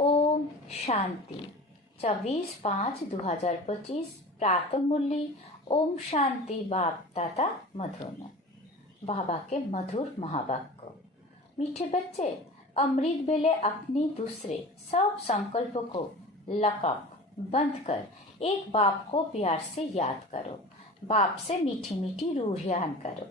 ओम शांति 24/5/2025 प्रातः मुरली। ओम शांति बाप दादा मधुर। बाबा के मधुर महावाक्य। मीठे बच्चे, अमृत बेले अपनी दूसरे सब संकल्प को लकअप बंद कर एक बाप को प्यार से याद करो। बाप से मीठी मीठी रूहियान करो।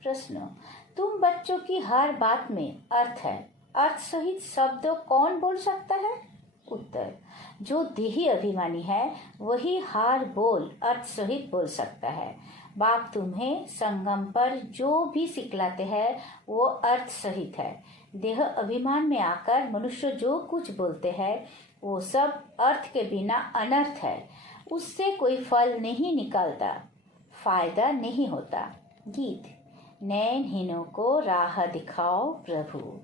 प्रश्न, तुम बच्चों की हर बात में अर्थ है, अर्थ सहित शब्द कौन बोल सकता है? उत्तर, जो देही अभिमानी है वही हार बोल अर्थ सहित बोल सकता है। बाप तुम्हें संगम पर जो भी सिखलाते हैं वो अर्थ सहित है। देह अभिमान में आकर मनुष्य जो कुछ बोलते हैं वो सब अर्थ के बिना अनर्थ है। उससे कोई फल नहीं निकलता, फायदा नहीं होता। गीत। नैनहीनों को राह दिखाओ प्रभु।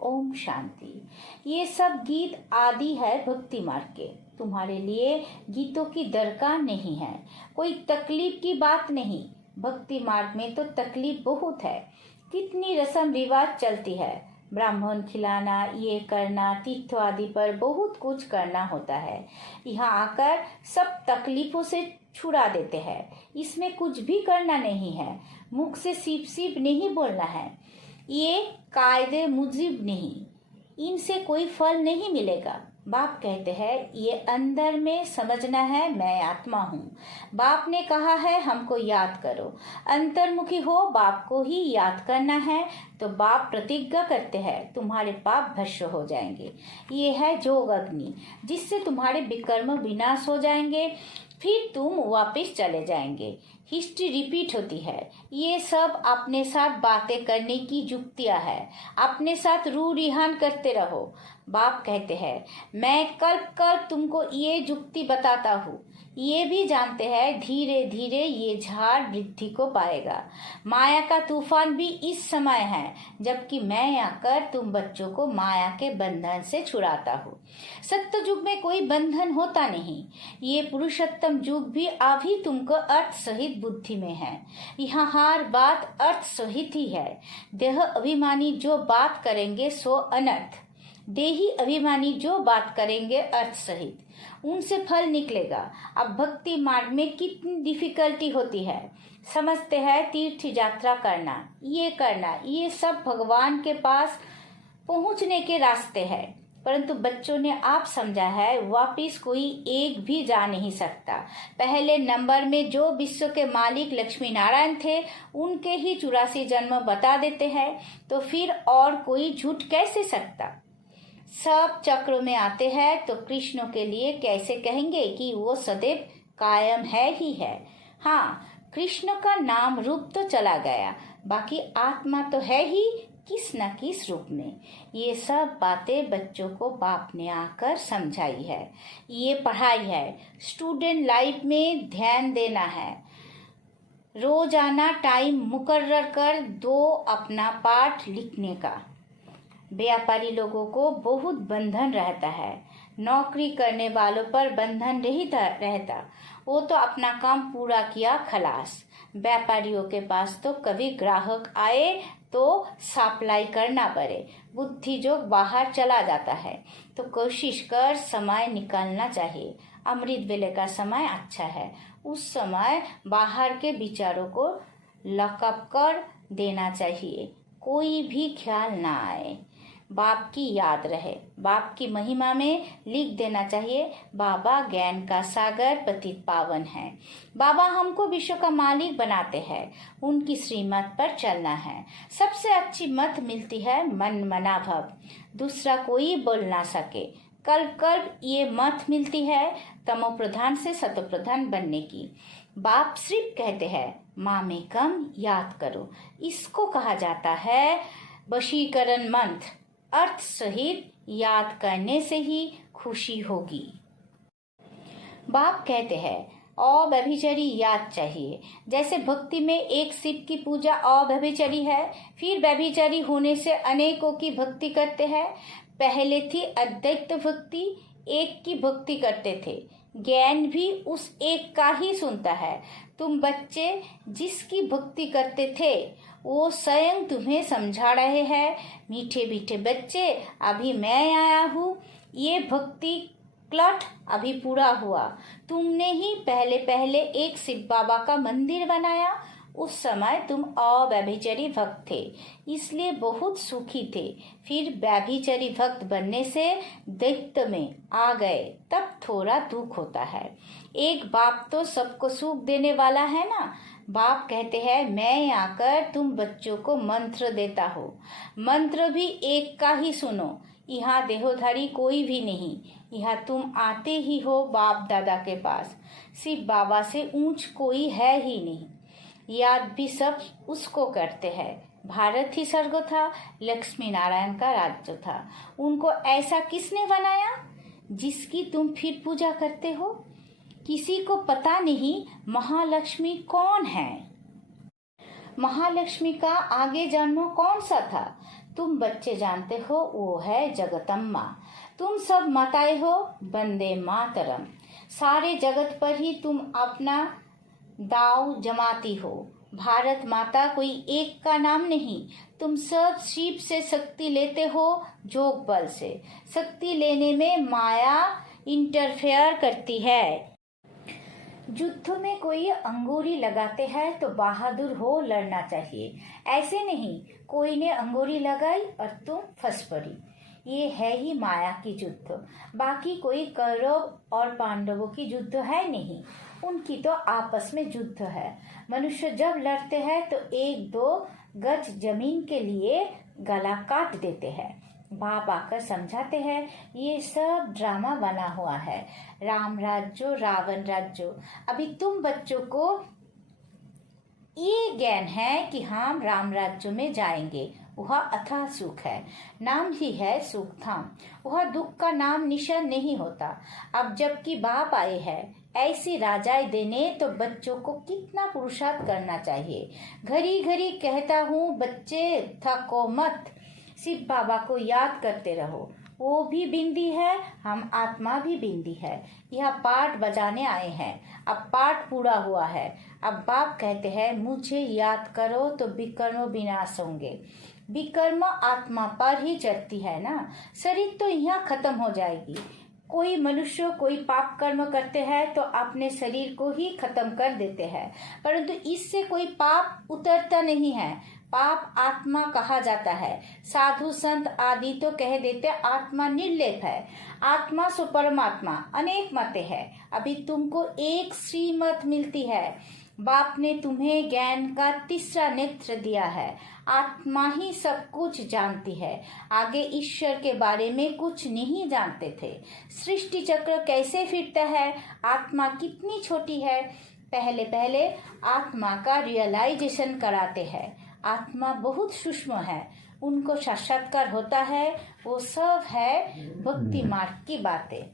ओम शांति। ये सब गीत आदि है भक्ति मार्ग के। तुम्हारे लिए गीतों की दरकार नहीं है, कोई तकलीफ की बात नहीं। भक्ति मार्ग में तो तकलीफ बहुत है। कितनी रस्म रिवाज चलती है, ब्राह्मण खिलाना, ये करना, तीर्थ आदि पर बहुत कुछ करना होता है। यहाँ आकर सब तकलीफों से छुड़ा देते हैं। इसमें कुछ भी करना नहीं है, मुख से सीप सीप नहीं बोलना है। ये कायदे मुजिब नहीं, इनसे कोई फल नहीं मिलेगा। बाप कहते हैं ये अंदर में समझना है, मैं आत्मा हूँ। बाप ने कहा है हमको याद करो। अंतर्मुखी हो, बाप को ही याद करना है। तो बाप प्रतिज्ञा करते हैं तुम्हारे पाप भस्म हो जाएंगे। ये है जोग अग्नि, जिससे तुम्हारे विकर्म विनाश हो जाएंगे, फिर तुम वापस चले जाएंगे। हिस्ट्री रिपीट होती है। ये सब अपने साथ बातें करने की युक्तियां है। अपने साथ रू रिहान करते रहो। बाप कहते हैं मैं कल्प कल्प तुमको ये युक्ति बताता हूँ। ये भी जानते हैं धीरे धीरे ये झाड़ वृद्धि को पाएगा। माया का तूफान भी इस समय है, जबकि मैं आकर तुम बच्चों को माया के बंधन से छुड़ाता हूँ। सत्य युग में कोई बंधन होता नहीं। ये पुरुषोत्तम युग भी अभी तुमको अर्थ सहित बुद्धि में है। यहाँ हर बात अर्थ सहित ही है। देह अभिमानी जो बात करेंगे सो अनर्थ, देही अभिमानी जो बात करेंगे अर्थ सहित, उनसे फल निकलेगा। अब भक्ति मार्ग में कितनी डिफिकल्टी होती है। समझते हैं तीर्थ यात्रा करना, ये सब भगवान के पास पहुंचने के रास्ते हैं, परंतु बच्चों ने आप समझा है वापिस कोई एक भी जा नहीं सकता। पहले नंबर में जो विश्व के मालिक लक्ष्मी नारायण थे उनके ही 84 जन्म बता देते हैं, तो फिर और कोई झूठ कैसे सकता। सब चक्रों में आते हैं तो कृष्ण के लिए कैसे कहेंगे कि वो सदैव कायम है ही है। हाँ, कृष्ण का नाम रूप तो चला गया, बाकी आत्मा तो है ही किस न किस रूप में। ये सब बातें बच्चों को बाप ने आकर समझाई है। ये पढ़ाई है, स्टूडेंट लाइफ में ध्यान देना है। रोजाना टाइम मुकर्रर कर दो अपना पाठ लिखने का। व्यापारी लोगों को बहुत बंधन रहता है, नौकरी करने वालों पर बंधन नहीं रहता। वो तो अपना काम पूरा किया खलास। व्यापारियों के पास तो कभी ग्राहक आए तो सप्लाई करना पड़े, बुद्धि जो बाहर चला जाता है। तो कोशिश कर समय निकालना चाहिए। अमृत वेले का समय अच्छा है, उस समय बाहर के विचारों को लकअप कर देना चाहिए, कोई भी ख्याल ना आए। बाप की याद रहे, बाप की महिमा में लिख देना चाहिए बाबा ज्ञान का सागर पतित पावन है। बाबा हमको विश्व का मालिक बनाते हैं, उनकी श्रीमत पर चलना है। सबसे अच्छी मत मिलती है मन मना भव, दूसरा कोई बोल ना सके। कल्प कल्प ये मत मिलती है तमो प्रधान से सतो प्रधान बनने की। बाप सिर्फ कहते हैं माँ में कम याद करो। इसको कहा जाता है वशीकरण मंत्र। अर्थ सहित याद करने से ही खुशी होगी। बाप कहते हैं अव्यभिचारी याद चाहिए। जैसे भक्ति में एक शिव की पूजा अव्यभिचारी है, फिर व्यभिचारी होने से अनेकों की भक्ति करते हैं। पहले थी अद्वैत भक्ति, एक की भक्ति करते थे, ज्ञान भी उस एक का ही सुनता है। तुम बच्चे जिसकी भक्ति करते थे वो स्वयं तुम्हें समझा रहे हैं। मीठे मीठे बच्चे, अभी मैं आया हूँ, ये भक्ति क्लट अभी पूरा हुआ। तुमने ही पहले पहले एक शिव बाबा का मंदिर बनाया। उस समय तुम अव्यभिचारी भक्त थे, इसलिए बहुत सुखी थे। फिर व्यभिचारी भक्त बनने से दैत्य में आ गए, तब थोड़ा दुख होता है। एक बाप तो सबको सुख देने वाला है ना। बाप कहते हैं, मैं आकर तुम बच्चों को मंत्र देता हूँ। मंत्र भी एक का ही सुनो। यहाँ देहोधारी कोई भी नहीं। यहाँ तुम आते ही हो बाप दादा के पास। शिव बाबा से ऊंच कोई है ही नहीं। याद भी सब उसको करते हैं। भारत ही स्वर्ग था, लक्ष्मी नारायण का राज्य था। उनको ऐसा किसने बनाया जिसकी तुम फिर पूजा करते हो? किसी को पता नहीं महालक्ष्मी कौन है। महालक्ष्मी का आगे जन्म कौन सा था? तुम बच्चे जानते हो, वो है जगदम्बा। तुम सब माताएं हो, वंदे मातरम। सारे जगत पर ही तुम अपना दाव जमाती हो। भारत माता कोई एक का नाम नहीं। तुम सब शिव से शक्ति लेते हो, जोग बल से। शक्ति लेने में माया इंटरफेयर करती है। युद्ध में कोई अंगूरी लगाते हैं तो बहादुर हो लड़ना चाहिए। ऐसे नहीं कोई ने अंगूरी लगाई और तुम फंस पड़ी। ये है ही माया की युद्ध। बाकी कोई कौरव और पांडवों की युद्ध है नहीं। उनकी तो आपस में युद्ध है। मनुष्य जब लड़ते हैं तो एक दो गज जमीन के लिए गला काट देते हैं। बाप आकर समझाते हैं, ये सब ड्रामा बना हुआ है। राम राज्यो रावण राज्यो। अभी तुम बच्चों को ये ज्ञान है कि हम राम राज्य में जाएंगे। वह अथाह सुख है, नाम ही है सुख धाम। वह दुख का नाम निशान नहीं होता। अब जबकि बाप आए हैं ऐसी राजाएं देने, तो बच्चों को कितना पुरुषार्थ करना चाहिए। घड़ी घड़ी कहता हूँ, बच्चे थको मत। शिव बाबा को याद करते रहो। वो भी बिंदी है, हम आत्मा भी बिंदी है। यह पाठ बजाने आए हैं। अब पाठ पूरा हुआ है। अब बाप कहते हैं, मुझे याद करो तो विकर्म विनाश होंगे। विकर्म आत्मा पर ही चलती है ना। शरीर तो यहाँ खत्म हो जाएगी। कोई मनुष्य कोई पाप कर्म करते हैं तो अपने शरीर को ही खत्म कर देते हैं, परंतु इससे कोई पाप उतरता नहीं है। पाप आत्मा कहा जाता है। साधु संत आदि तो कह देते आत्मा निर्लेप है। आत्मा सो परमात्मा। अनेक मतें हैं। अभी तुमको एक श्रीमत मिलती है। बाप ने तुम्हें ज्ञान का तीसरा नेत्र दिया है। आत्मा ही सब कुछ जानती है। आगे ईश्वर के बारे में कुछ नहीं जानते थे। सृष्टि चक्र कैसे फिरता है, आत्मा कितनी छोटी है, पहले पहले आत्मा का रियलाइजेशन कराते हैं। आत्मा बहुत सूक्ष्म है, उनको साक्षात्कार होता है। वो सब है भक्ति मार्ग की बातें।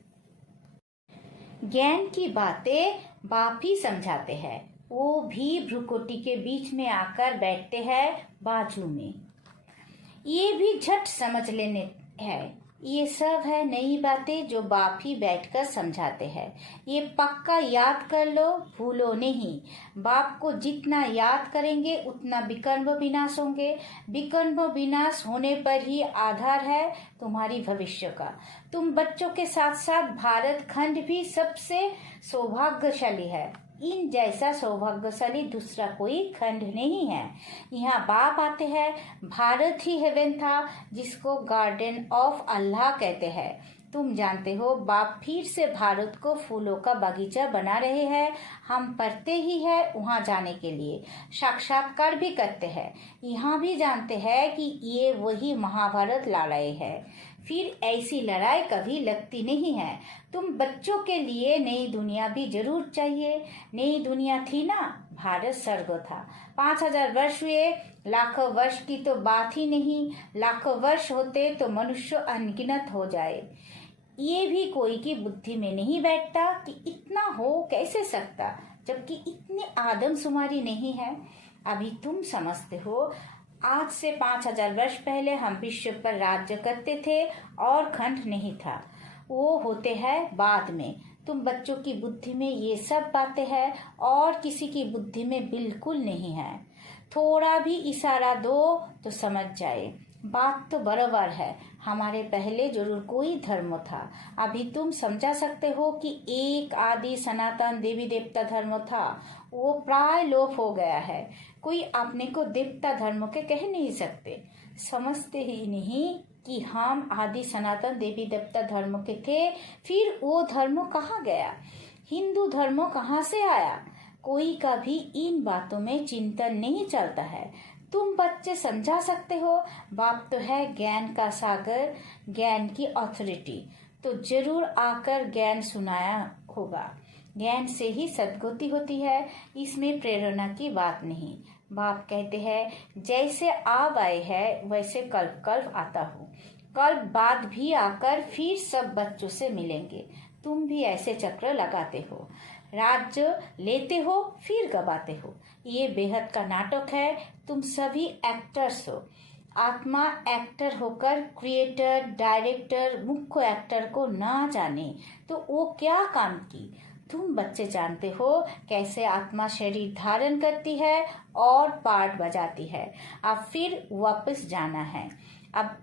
ज्ञान की बातें बाप ही समझाते हैं। वो भी भ्रुकुटी के बीच में आकर बैठते हैं बाजू में। ये भी झट समझ लेने है। ये सब है नई बातें जो बाप ही बैठकर समझाते हैं। ये पक्का याद कर लो, भूलो नहीं। बाप को जितना याद करेंगे उतना विकर्म विनाश होंगे। विकर्म विनाश होने पर ही आधार है तुम्हारी भविष्य का। तुम बच्चों के साथ साथ भारत खंड भी सबसे सौभाग्यशाली है। इन जैसा सौभाग्यशाली दूसरा कोई खंड नहीं है। यहाँ बाप आते हैं। भारत ही हेवन था, जिसको गार्डन ऑफ अल्लाह कहते हैं। तुम जानते हो बाप फिर से भारत को फूलों का बगीचा बना रहे हैं। हम पढ़ते ही है वहाँ जाने के लिए, साक्षात्कार भी करते हैं। यहाँ भी जानते हैं कि ये वही महाभारत लड़ाई है। फिर ऐसी लड़ाई कभी लगती नहीं है। तुम बच्चों के लिए नई दुनिया भी जरूर चाहिए। नई दुनिया थी ना, भारत स्वर्ग था। 5000 वर्ष हुए, लाखों वर्ष की तो बात ही नहीं। लाखों वर्ष होते तो मनुष्य अनगिनत हो जाए। ये भी कोई की बुद्धि में नहीं बैठता कि इतना हो कैसे सकता, जबकि इतनी आदमशुमारी नहीं है। अभी तुम समझते हो, आज से 5000 वर्ष पहले हम विश्व पर राज्य करते थे और खंड नहीं था। वो होते हैं बाद में। तुम बच्चों की बुद्धि में ये सब बातें हैं और किसी की बुद्धि में बिल्कुल नहीं है। थोड़ा भी इशारा दो तो समझ जाए। बात तो बराबर है, हमारे पहले जरूर कोई धर्म था। अभी तुम समझा सकते हो कि एक आदि सनातन देवी देवता धर्म था, वो प्राय लोप हो गया है। कोई अपने को देवता धर्म के कह नहीं सकते। समझते ही नहीं कि हम आदि सनातन देवी देवता धर्म के थे। फिर वो धर्म कहाँ गया? हिंदू धर्म कहाँ से आया? कोई का भी इन बातों में चिंतन नहीं चलता है। तुम बच्चे समझा सकते हो, बाप तो है ज्ञान का सागर, ज्ञान की अथॉरिटी, तो जरूर आकर ज्ञान सुनाया होगा। ज्ञान से ही सद्गति होती है, इसमें प्रेरणा की बात नहीं। बाप कहते हैं जैसे आप आए हैं वैसे कल्प कल्प आता हूँ। कल्प बाद भी आकर फिर सब बच्चों से मिलेंगे। तुम भी ऐसे चक्र लगाते हो, राज्य लेते हो फिर गवाते हो। ये बेहद का नाटक है। तुम सभी एक्टर्स हो। आत्मा एक्टर होकर क्रिएटर, डायरेक्टर, मुख्य एक्टर को ना जाने तो वो क्या काम की? तुम बच्चे जानते हो कैसे आत्मा शरीर धारण करती है और पार्ट बजाती है। अब फिर वापस जाना है। अब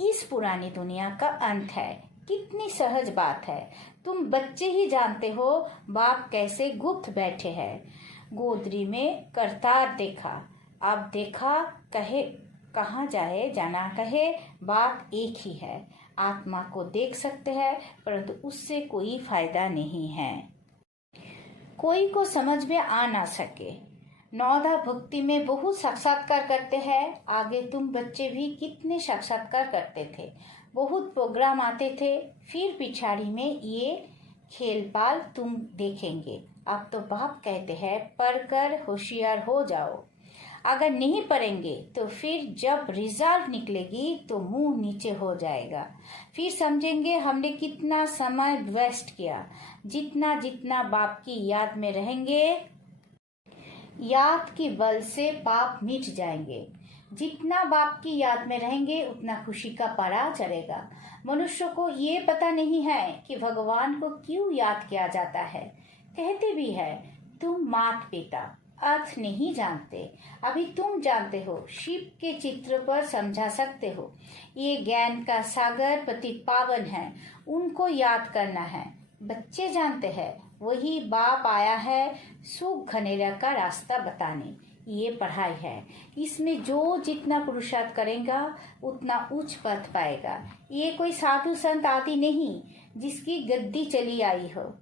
इस पुरानी दुनिया का अंत है। कितनी सहज बात है। तुम बच्चे ही जानते हो बाप कैसे गुप्त बैठे हैं। गोदरी में करतार देखा, अब देखा कहे कहाँ जाए जाना कहे, बात एक ही है। आत्मा को देख सकते हैं परंतु उससे कोई फायदा नहीं है। कोई को समझ में आ ना सके। नौधा भक्ति में बहुत साक्षात्कार करते हैं। आगे तुम बच्चे भी कितने साक्षात्कार करते थे। बहुत प्रोग्राम आते थे। फिर पिछाड़ी में ये खेलपाल तुम देखेंगे। अब तो बाप कहते हैं पढ़कर होशियार हो जाओ। अगर नहीं पढ़ेंगे तो फिर जब रिजल्ट निकलेगी तो मुंह नीचे हो जाएगा। फिर समझेंगे हमने कितना समय वेस्ट किया। जितना जितना बाप की याद में रहेंगे, याद की बल से पाप मिट जाएंगे। जितना बाप की याद में रहेंगे उतना खुशी का पारा चढ़ेगा। मनुष्य को ये पता नहीं है कि भगवान को क्यों याद किया जाता है। कहते भी है तुम मात पिता अर्थ नहीं जानते। अभी तुम जानते हो, शिव के चित्र पर समझा सकते हो। ये ज्ञान का सागर पतित पावन है, उनको याद करना है। बच्चे जानते हैं वही बाप आया है सुख घनेरा का रास्ता बताने। ये पढ़ाई है, इसमें जो जितना पुरुषार्थ करेगा उतना उच्च पद पाएगा। ये कोई साधु संत आदि नहीं जिसकी गद्दी चली आई हो।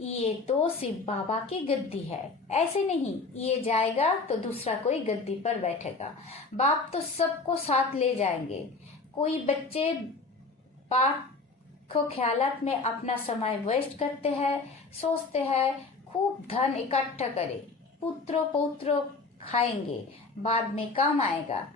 ये तो शिव बाबा की गद्दी है। ऐसे नहीं ये जाएगा तो दूसरा कोई गद्दी पर बैठेगा। बाप तो सबको साथ ले जाएंगे। कोई बच्चे पाठ को ख्यालात में अपना समय वेस्ट करते हैं, सोचते हैं खूब धन इकट्ठा करे, पुत्रों पौत्रों खाएंगे, बाद में काम आएगा।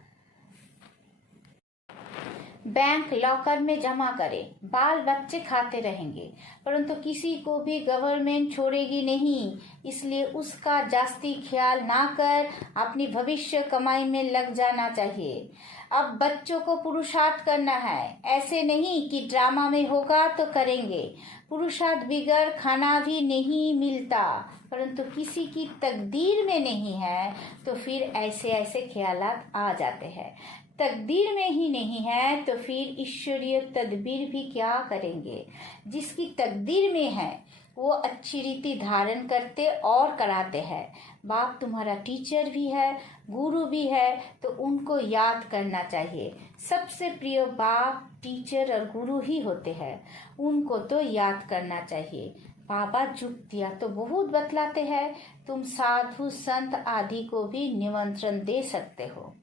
बैंक लॉकर में जमा करें, बाल बच्चे खाते रहेंगे, परंतु किसी को भी गवर्नमेंट छोड़ेगी नहीं। इसलिए उसका जास्ती ख्याल ना कर अपनी भविष्य कमाई में लग जाना चाहिए। अब बच्चों को पुरुषार्थ करना है, ऐसे नहीं कि ड्रामा में होगा तो करेंगे। पुरुषार्थ बिगड़ खाना भी नहीं मिलता, परंतु किसी की तकदीर में नहीं है तो फिर ऐसे ऐसे ख्यालात आ जाते हैं। तकदीर में ही नहीं है तो फिर ईश्वरीय तदबीर भी क्या करेंगे। जिसकी तकदीर में है वो अच्छी रीति धारण करते और कराते हैं। बाप तुम्हारा टीचर भी है, गुरु भी है, तो उनको याद करना चाहिए। सबसे प्रिय बाप, टीचर और गुरु ही होते हैं, उनको तो याद करना चाहिए। बाबा जुक्तियाँ तो बहुत बतलाते हैं, तुम साधु संत आदि को भी निमंत्रण दे सकते हो।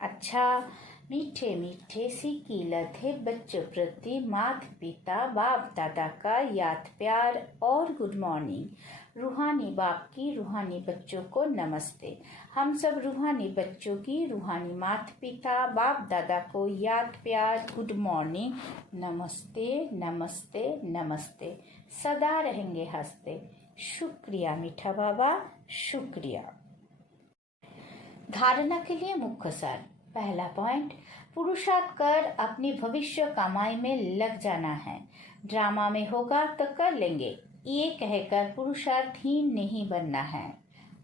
अच्छा, मीठे मीठे सी कीलत है बच्चों प्रति माता पिता बाप दादा का याद प्यार और गुड मॉर्निंग। रूहानी बाप की रूहानी बच्चों को नमस्ते। हम सब रूहानी बच्चों की रूहानी माता पिता बाप दादा को याद प्यार गुड मॉर्निंग, नमस्ते नमस्ते नमस्ते। सदा रहेंगे हंसते। शुक्रिया मीठा बाबा, शुक्रिया। धारणा के लिए मुख्य सार। पहला पॉइंट, पुरुषार्थ कर अपनी भविष्य कमाई में लग जाना है। ड्रामा में होगा तो कर लेंगे, ये कहकर पुरुषार्थहीन नहीं बनना है।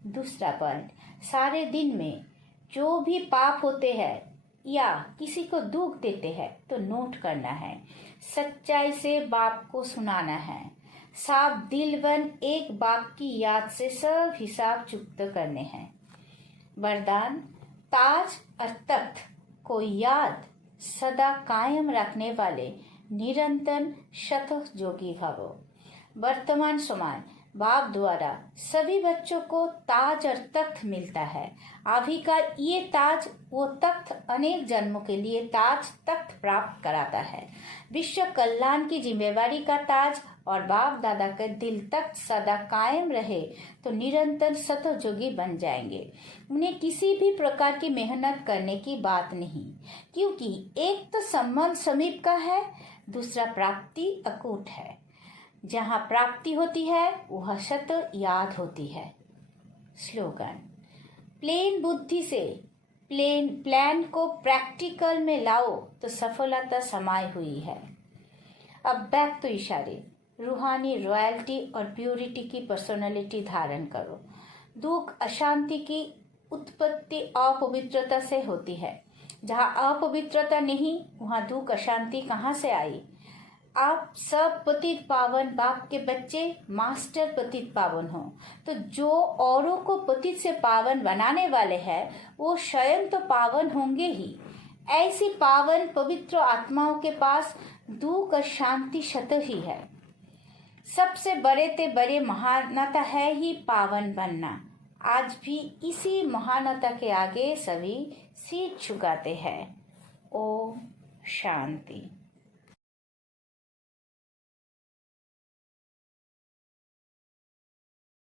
दूसरा पॉइंट, सारे दिन में जो भी पाप होते हैं या किसी को दुख देते हैं तो नोट करना है। सच्चाई से बाप को सुनाना है। साफ दिलवन एक बाप की याद से सब हिसाब चुकत करने हैं। वरदान, ताज और तख्त को याद सदा कायम रखने वाले निरंतर शतः जोगी भवो। वर्तमान समय बाप द्वारा सभी बच्चों को ताज और तख्त मिलता है। अभी का ये ताज वो तख्त अनेक जन्मों के लिए ताज तख्त प्राप्त कराता है। विश्व कल्याण की जिम्मेवारी का ताज और बाप दादा के दिल तक सदा कायम रहे तो निरंतर सतोजोगी बन जाएंगे। उन्हें किसी भी प्रकार की मेहनत करने की बात नहीं, क्योंकि एक तो संबंध समीप का है, दूसरा प्राप्ति अकूट है। जहाँ प्राप्ति होती है वह सत याद होती है। स्लोगन, प्लेन बुद्धि से प्लान को प्रैक्टिकल में लाओ तो सफलता समाई हुई है। अब बैक तो इशारे, रूहानी रॉयल्टी और प्यूरिटी की पर्सनालिटी धारण करो। दुख अशांति की उत्पत्ति अपवित्रता से होती है। जहाँ अपवित्रता नहीं वहाँ दुख अशांति कहाँ से आई? आप सब पतित पावन बाप के बच्चे मास्टर पतित पावन हो, तो जो औरों को पतित से पावन बनाने वाले हैं वो स्वयं तो पावन होंगे ही। ऐसी पावन पवित्र आत्माओं के पास दुख और शांति शत ही है। सबसे बड़े ते बड़े महानता है ही पावन बनना। आज भी इसी महानता के आगे सभी सिर झुकाते हैं। ओम शांति।